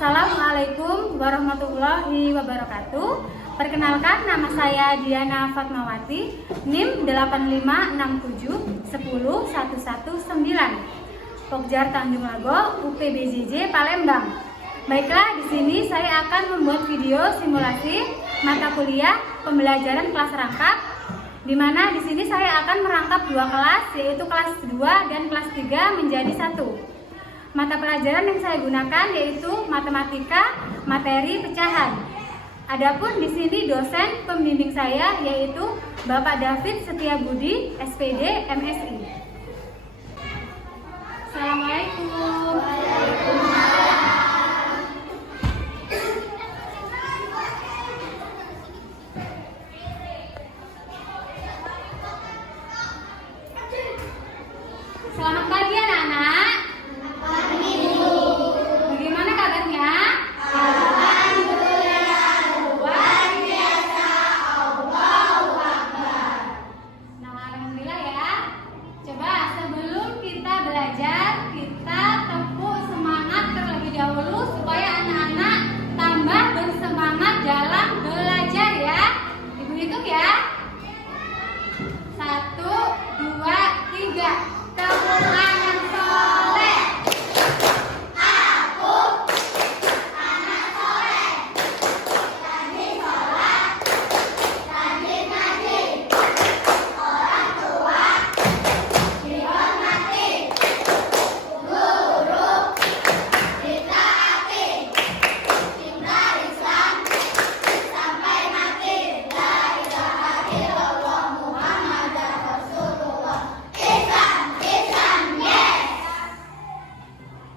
Assalamualaikum warahmatullahi wabarakatuh. Perkenalkan, nama saya Diana Fatmawati, NIM 8567101119, Pokjar Tanjung Lago, UPBJJ Palembang. Baiklah, di sini saya akan membuat video simulasi mata kuliah pembelajaran kelas rangkap, di mana di sini saya akan merangkap dua kelas, yaitu kelas 2 dan kelas 3 menjadi satu. Mata pelajaran yang saya gunakan yaitu matematika, materi pecahan. Adapun di sini dosen pembimbing saya yaitu Bapak David Setiabudi, SPD, MSI. Assalamualaikum. Selamat pagi anak-anak. Bagaimana kabarnya? Alhamdulillah, luar biasa. Allahu Akbar. Nah, alhamdulillah ya. Coba sebelum kita belajar, kita tepuk semangat terlebih dahulu supaya anak-anak tambah bersemangat dalam belajar ya. Ibu hitung ya. 1, 2, 3. Tepuk tangan soleh. Aku anak soleh. Rajin sholat, rajin ngaji. Orang tua dihormati, guru ditaati. Cinta Islam sampai mati. La ilaha illallah Muhammadar Rasulullah.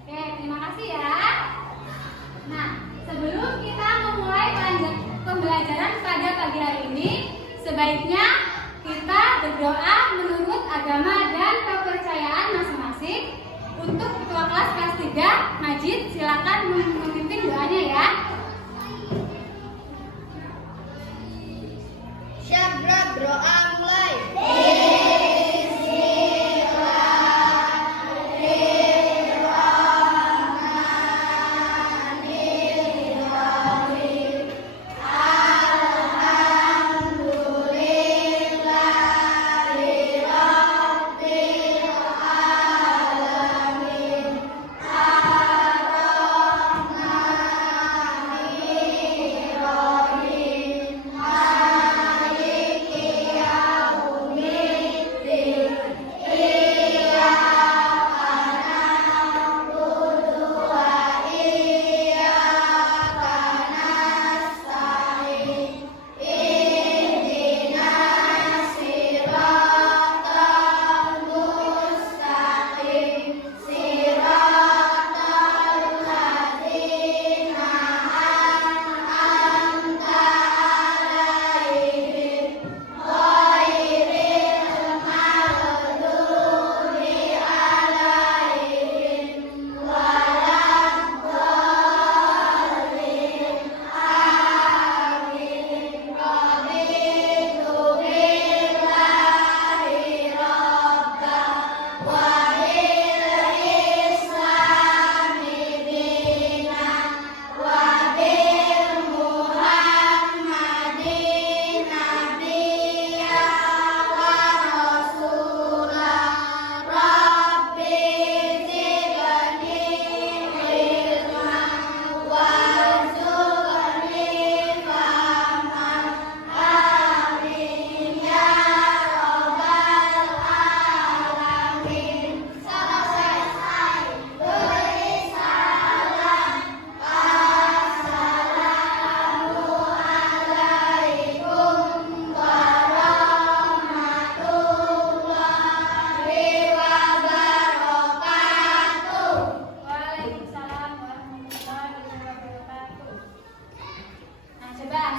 Oke, terima kasih ya. Nah, sebelum kita memulai pembelajaran pada pagi hari ini, sebaiknya kita berdoa menurut agama dan kepercayaan masing-masing. Untuk ketua kelas 3, Majid, silakan memimpin doanya ya. Syabra doa mulai.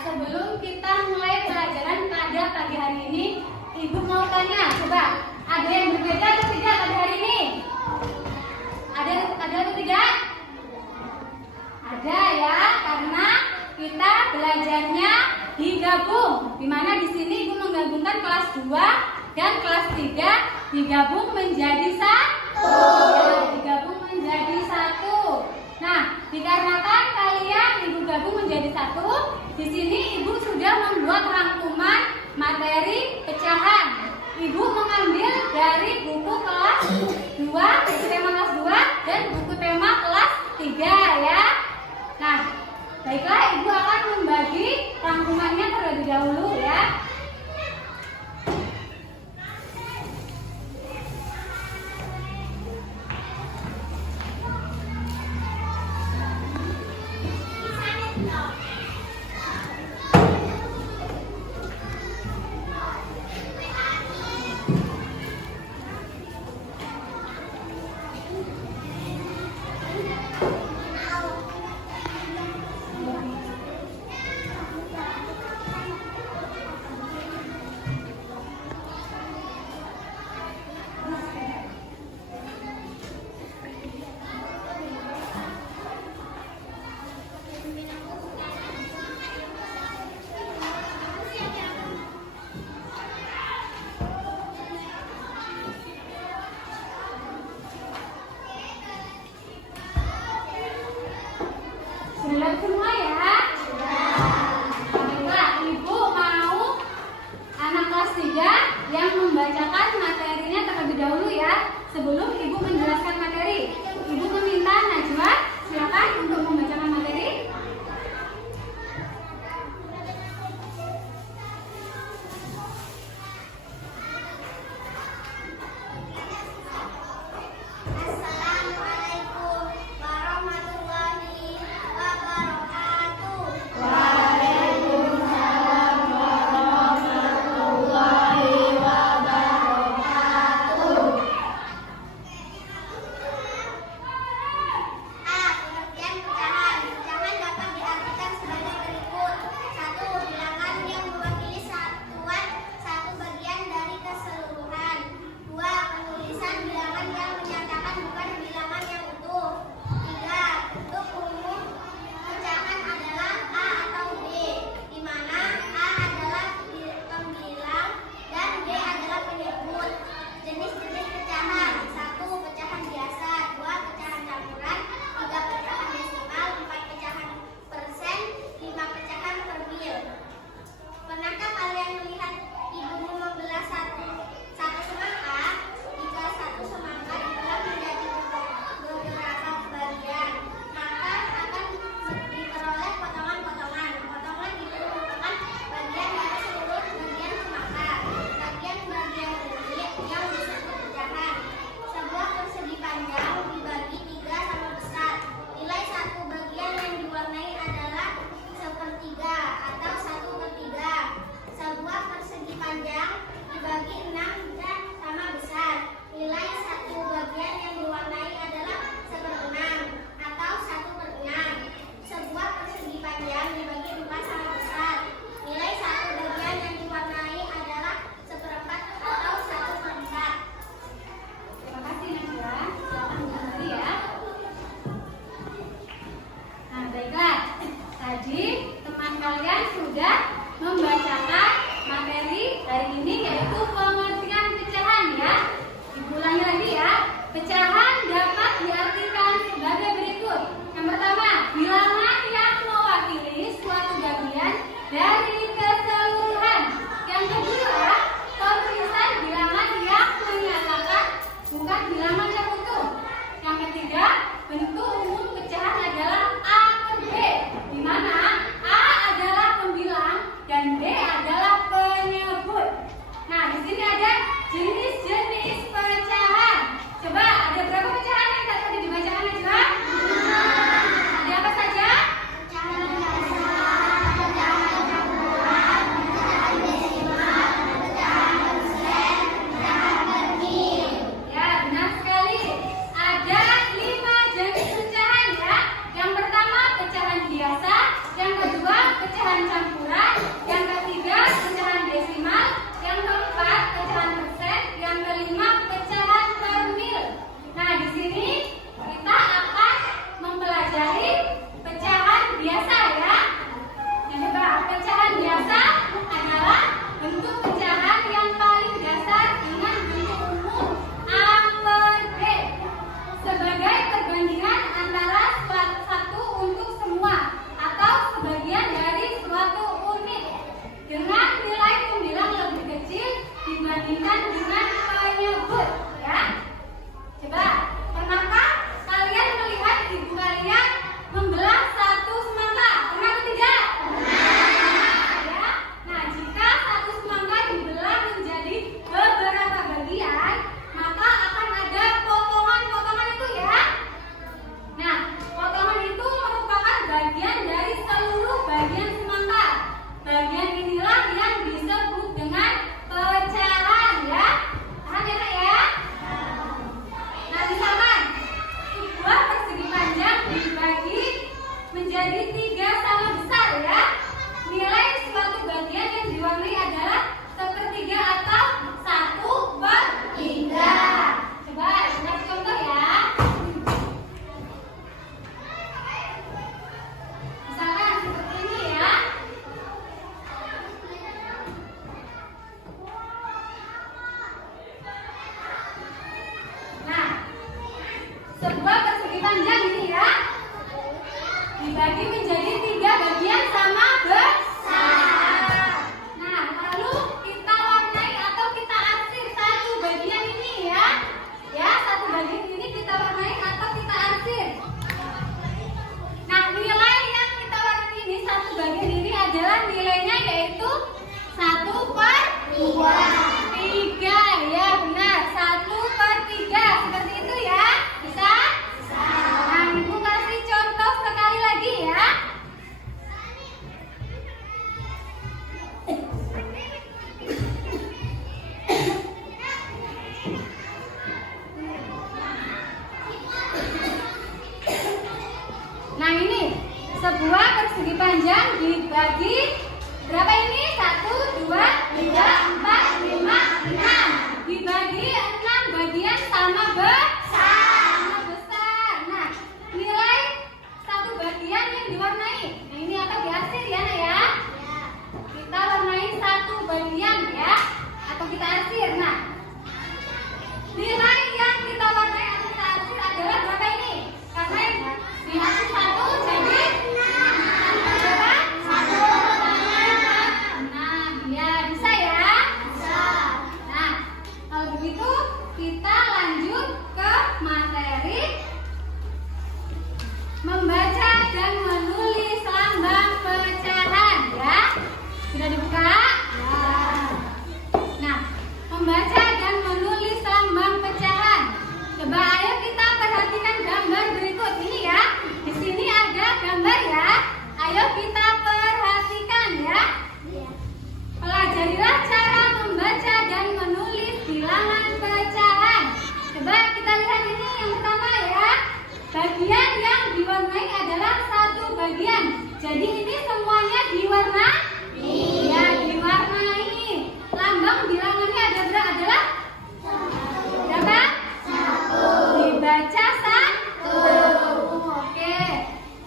Sebelum kita mulai pelajaran pada pagi hari ini, Ibu mau tanya, coba ada yang berbeda atau tidak pada hari ini? Ada atau tidak? Ada ya, karena kita belajarnya digabung. Dimana di sini Ibu menggabungkan kelas 2 dan kelas 3 digabung menjadi satu. Nah, dikarenakan menjadi satu. Di sini Ibu sudah membuat rangkuman materi pecahan. Ibu mengambil dari buku kelas 2, buku tema kelas 2 dan buku tema kelas 3 ya. Nah, baiklah Ibu akan membagi rangkumannya terlebih dahulu ya. Sudah semua ya? Baiklah, Ibu mau anak kelas 3 yang membacakan materinya terlebih dahulu ya. Sebelum Ibu menjelaskan materi, Ibu meminta Najwa silakan untuk membacakan materi. Assalamualaikum warahmatullahi wabarakatuh. menjadi 3 sama besar ya. Nilai suatu bagian yang diwarnai adalah 1/3 atau 1/3. Coba kasih contoh ya. Misalkan seperti ini ya. Nah, sebuah persegi panjang ini ya dibagi menjadi 3 bagian sama besar. Nah, lalu kita warnai atau kita arsir satu bagian ini ya. Ya, satu bagian ini kita warnai atau kita arsir. Nah, nilai yang kita warnai ini satu bagian ini adalah nilainya yaitu 1/3. 3 ya, benar. 1/3 seperti itu ya. Bisa? Nah, Ibu kasih contoh sekali lagi ya. Nah, ini sebuah persegi panjang dibagi berapa ini? 1, 2, 3, 4, 5, 6. Dibagi 6 bagian sama besar. Nah, nilai satu bagian yang diwarnai. Nah, ini akan diarsir ya, Nak ya. Kita warnai satu bagian ya, atau kita arsir. Nah, nilai yang kita warnai atau kita arsir adalah berapa ini? Karena yang diarsir 1 jadi 6. Ya, bisa ya? Bisa. Nah, kalau begitu kita lanjut ke materi membaca dan menulis lambang pecahan ya. Sudah dibuka? Ya. Nah, membaca dan menulis lambang pecahan. Coba ayo kita perhatikan gambar berikut ini ya. Di sini ada gambar ya. Ayo kita perhatikan ya. Pelajarilah cara membaca dan menulis bilangan pecahan. Coba kita lihat ini yang pertama ya. Bagian yang diwarnai adalah satu bagian. Jadi ini semuanya diwarnai. Ya, diwarnai. Lambang bilangannya adalah berapa? 1. Dibaca 1. Oke.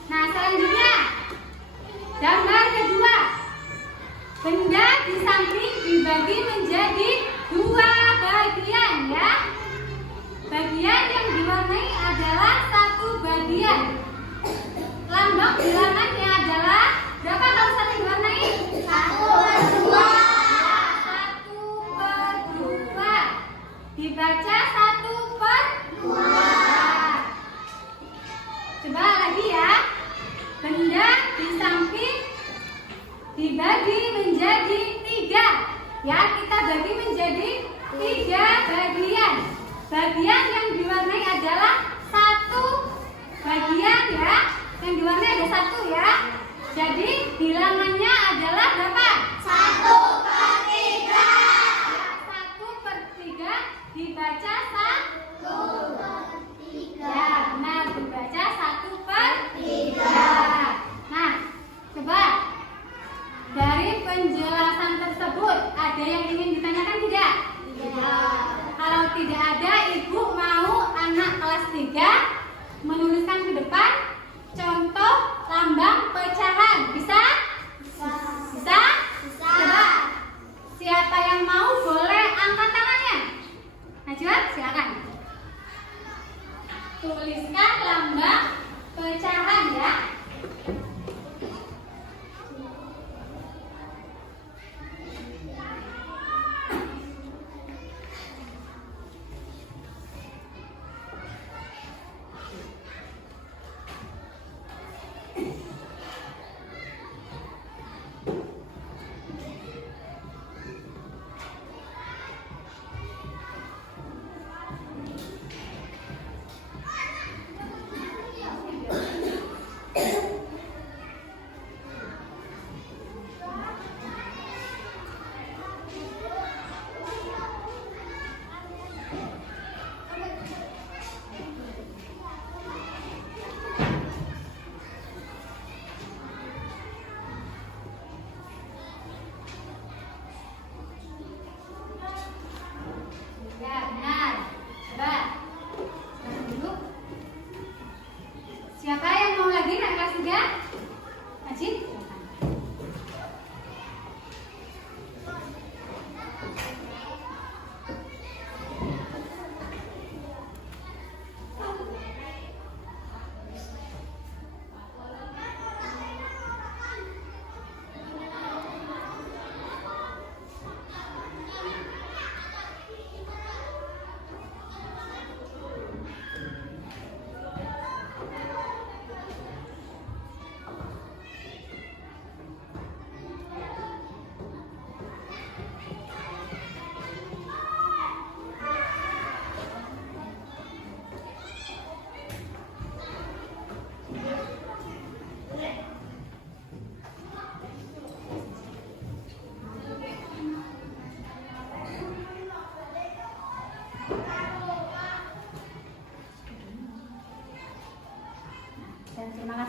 Nah, selanjutnya gambar kedua. Benda di samping dibagi menjadi 2 bagian ya. Bagian yang diwarnai adalah 1 bagian. Lambang bilangannya adalah berapa kalau satu diwarnai? 1/2. 1/2. Dibaca 1/2. Coba lagi ya. Benda di samping dibagi menjadi 3 ya, kita bagi menjadi 3 bagian. Bagian yang diwarnai adalah 1 bagian ya, yang diwarnai ada 1 ya. Jadi bilangannya adalah berapa? 1/3. 1/3 dibaca 1/3. Ya, benar, dibaca 1/3. Nah, coba dari penjelasan tersebut ada yang ingin ditanyakan tidak? Tidak. Kalau tidak ada, Ibu mau anak kelas 3 menuliskan ke depan contoh lambang pecahan. Bisa? Bisa. Bisa? Bisa. Coba siapa yang mau boleh angkat tangannya. Najwa, silakan. Tuliskan lambang pecahan ya.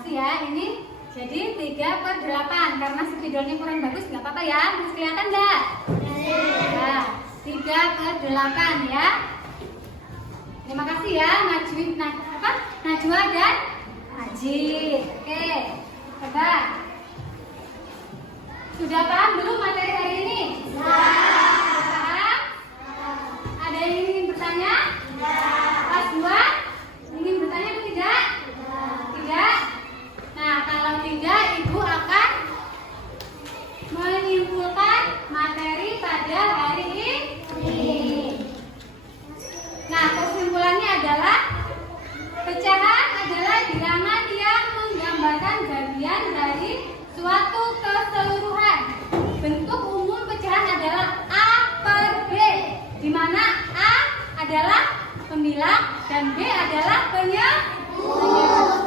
kasih ya. Ini jadi 3/8. Karena spidolnya kurang bagus nggak apa-apa ya. Masih kelihatan nggak? Ya, 3/8 ya. Terima kasih ya Najwa dan Ajit. Oke, coba. Sudah paham belum materi hari ini? Paham? Ada yang ingin bertanya? Kelas 2? Ingin bertanya atau tidak? Tidak? Nah, kalau tidak, Ibu akan menyimpulkan materi pada hari ini. Nah, kesimpulannya adalah pecahan adalah bilangan yang menggambarkan bagian dari suatu keseluruhan. Bentuk umum pecahan adalah A per B, di mana A adalah pembilang dan B adalah penyebut.